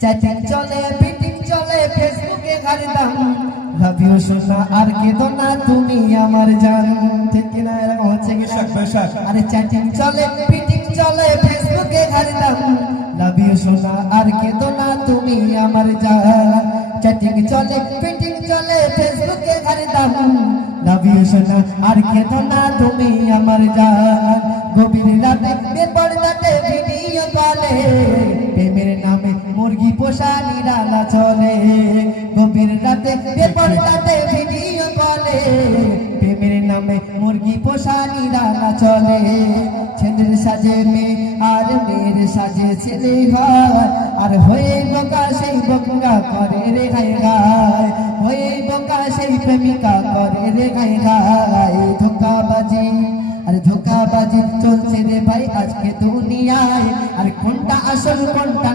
chatting চলে meeting চলে ফেসবুকে হরদম লাভ ইউ সোনা আর কেঁদো না তুমি আমার জান ঠিক কি না এরকম হচ্ছে কি বেশক আরে চ্যাটিং চলে মিটিং চলে ফেসবুকে হরদম লাভ ইউ সোনা আর কেঁদো না তুমি আমার জান চ্যাটিং চলে মিটিং চলে ফেসবুকে হরদম লাভ ইউ সোনা আর কেঁদো না তুমি আমার জান গভীর রাতে বেপরদাতে ভিডিও কলে প্রেমের নামে মুরগি পোষা নিরালা চলে গভীর রাতে বেপরদাতে ভিডিও কলে প্রেমের নামে মুরগি পোষা নিরালা চলে ছেলের সাজে মেয়ে আর মেয়ের সাজে ছেলে হয় আর হয়ে বোকা সেই বোকা করে রে গায় গায় হয়ে বোকা সেই প্রেমিকা করে রে গায় গায় ধোকাবাজি আর ধোকাবাজি চলছে রে ভাই আজকে দুনিয়ায় আর কোনটা আসল কোনটা